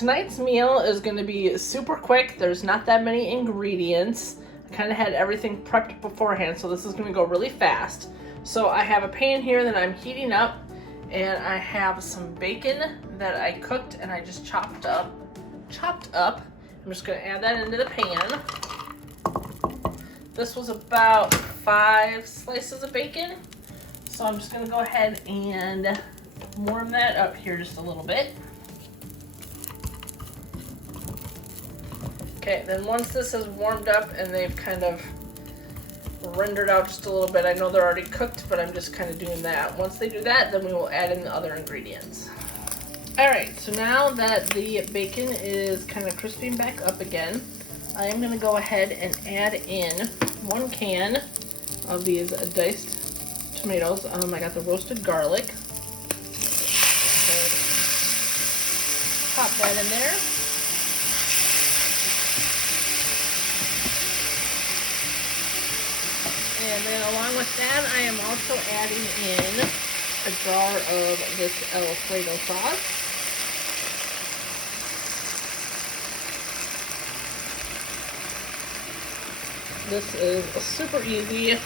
tonight's meal is going to be super quick. There's not that many ingredients. I kind of had everything prepped beforehand, so this is going to go really fast. So I have a pan here that I'm heating up, and I have some bacon that I cooked and I just chopped up. I'm just going to add that into the pan. This was about 5 slices of bacon, so I'm just going to go ahead and warm that up here just a little bit. Okay, then once this is warmed up and they've kind of rendered out just a little bit, I know they're already cooked, but I'm just kind of doing that. Once they do that, then we will add in the other ingredients. Alright, so now that the bacon is kind of crisping back up again, I am going to go ahead and add in 1 can of these diced tomatoes. I got the roasted garlic. Okay. Pop that in there. And then along with that, I am also adding in a jar of this Alfredo sauce. This is super easy.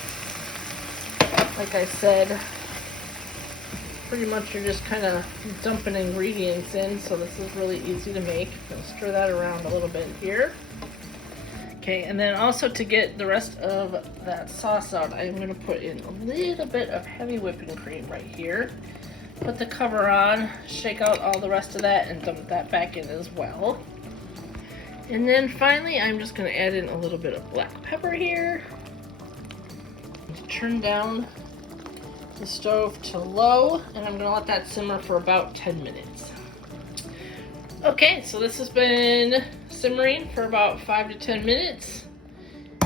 Like I said, pretty much you're just kind of dumping ingredients in, so this is really easy to make. I'm going to stir that around a little bit here. Okay, and then also to get the rest of that sauce out, I'm going to put in a little bit of heavy whipping cream right here. Put the cover on, shake out all the rest of that, and dump that back in as well. And then finally, I'm just going to add in a little bit of black pepper here. Turn down the stove to low, and I'm going to let that simmer for about 10 minutes. Okay, so this has been simmering for about 5 to 10 minutes.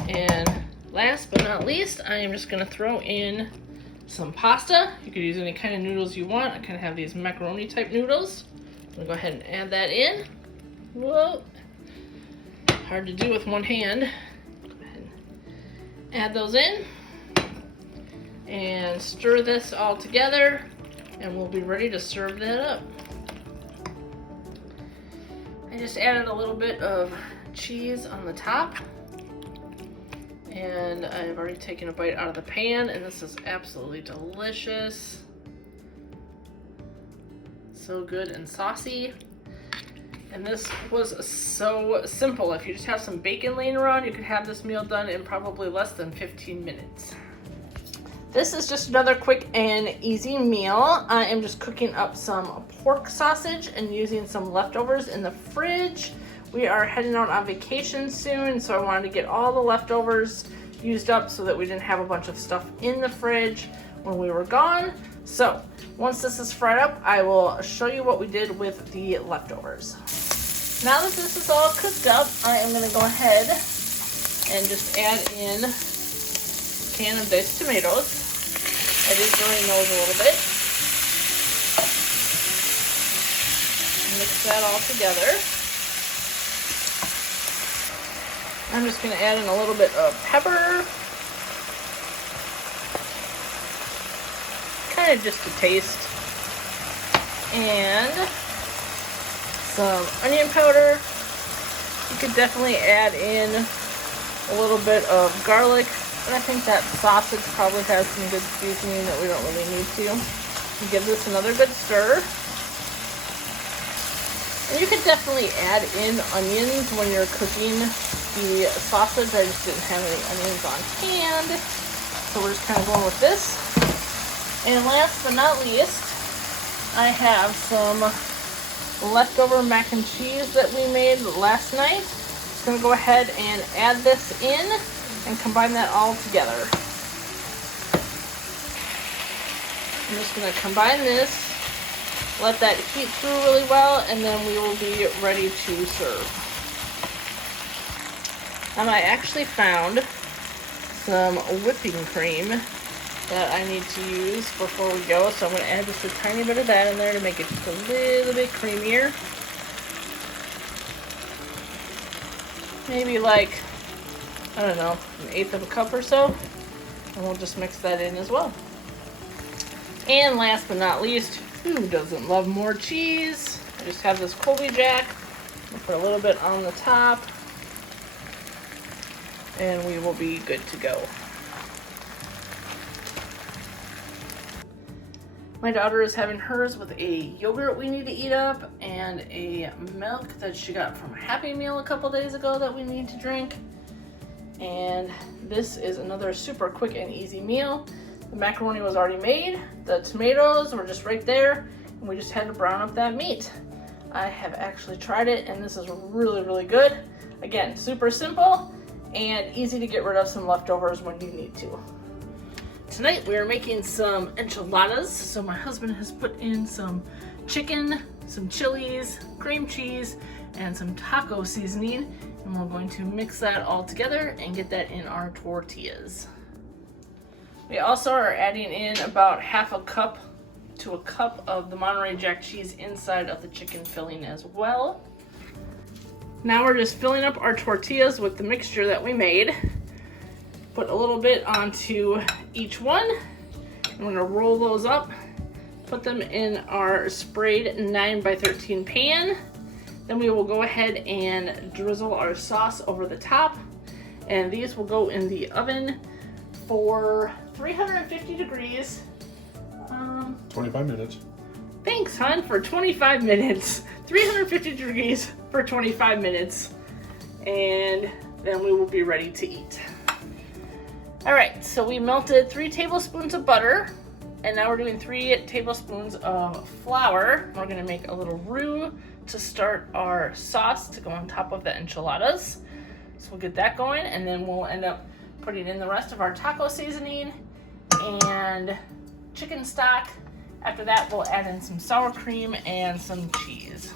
And last but not least, I am just going to throw in some pasta. You could use any kind of noodles you want. I kind of have these macaroni type noodles. I'm going to go ahead and add that in. Whoa. Hard to do with one hand. Go ahead and add those in. And stir this all together. And we'll be ready to serve that up. I just added a little bit of cheese on the top, and I've already taken a bite out of the pan, and this is absolutely delicious. So good and saucy. And this was so simple. If you just have some bacon laying around, you could have this meal done in probably less than 15 minutes. This is just another quick and easy meal. I am just cooking up some pork sausage and using some leftovers in the fridge. We are heading out on vacation soon, so I wanted to get all the leftovers used up so that we didn't have a bunch of stuff in the fridge when we were gone. So once this is fried up, I will show you what we did with the leftovers. Now that this is all cooked up, I am going to go ahead and just add in a can of diced tomatoes. I did drain those a little bit. Mix that all together. I'm just going to add in a little bit of pepper. Kind of just a taste. And some onion powder. You could definitely add in a little bit of garlic. But I think that sausage probably has some good seasoning that we don't really need to. Give this another good stir. And you could definitely add in onions when you're cooking the sausage. I just didn't have any onions on hand. So we're just kind of going with this. And last but not least, I have some leftover mac and cheese that we made last night. Just going to go ahead and add this in and combine that all together. I'm just going to combine this, let that heat through really well, and then we will be ready to serve. And I actually found some whipping cream that I need to use before we go, so I'm going to add just a tiny bit of that in there to make it just a little bit creamier. Maybe like, I don't know, 1/8 of a cup or so, and we'll just mix that in as well. And last but not least, who doesn't love more cheese? I just have this Colby Jack We'll put a little bit on the top, and we will be good to go. My daughter is having hers with a yogurt we need to eat up and a milk that she got from Happy Meal a couple days ago that we need to drink. And this is another super quick and easy meal. The macaroni was already made, the tomatoes were just right there, and we just had to brown up that meat. I have actually tried it, and this is really, really good. Again, super simple and easy to get rid of some leftovers when you need to. Tonight we are making some enchiladas. So my husband has put in some chicken, some chilies, cream cheese, and some taco seasoning. And we're going to mix that all together and get that in our tortillas. We also are adding in about half a cup to a cup of the Monterey Jack cheese inside of the chicken filling as well. Now we're just filling up our tortillas with the mixture that we made. Put a little bit onto each one. I'm gonna roll those up, put them in our sprayed 9x13 pan. Then we will go ahead and drizzle our sauce over the top. And these will go in the oven for 350 degrees. 25 minutes. Thanks, hon, for 25 minutes. 350 degrees for 25 minutes. And then we will be ready to eat. All right, so we melted 3 tablespoons of butter, and now we're doing 3 tablespoons of flour. We're gonna make a little roux to start our sauce to go on top of the enchiladas. So we'll get that going, and then we'll end up putting in the rest of our taco seasoning and chicken stock. After that, we'll add in some sour cream and some cheese.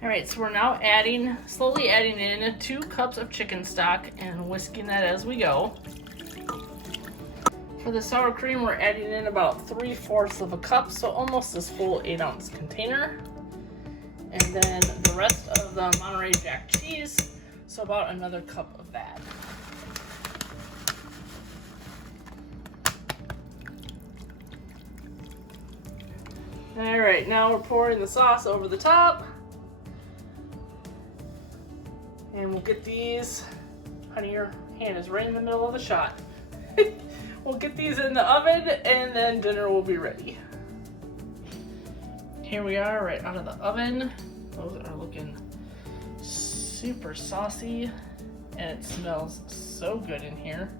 All right, so we're now slowly adding in 2 cups of chicken stock and whisking that as we go. For the sour cream, we're adding in about 3/4 of a cup, so almost this full 8-ounce container. And then the rest of the Monterey Jack cheese, so about another cup of that. All right, now we're pouring the sauce over the top. And we'll get these, honey, your hand is right in the middle of the shot. We'll get these in the oven and then dinner will be ready. Here we are right out of the oven. Those are looking super saucy and it smells so good in here.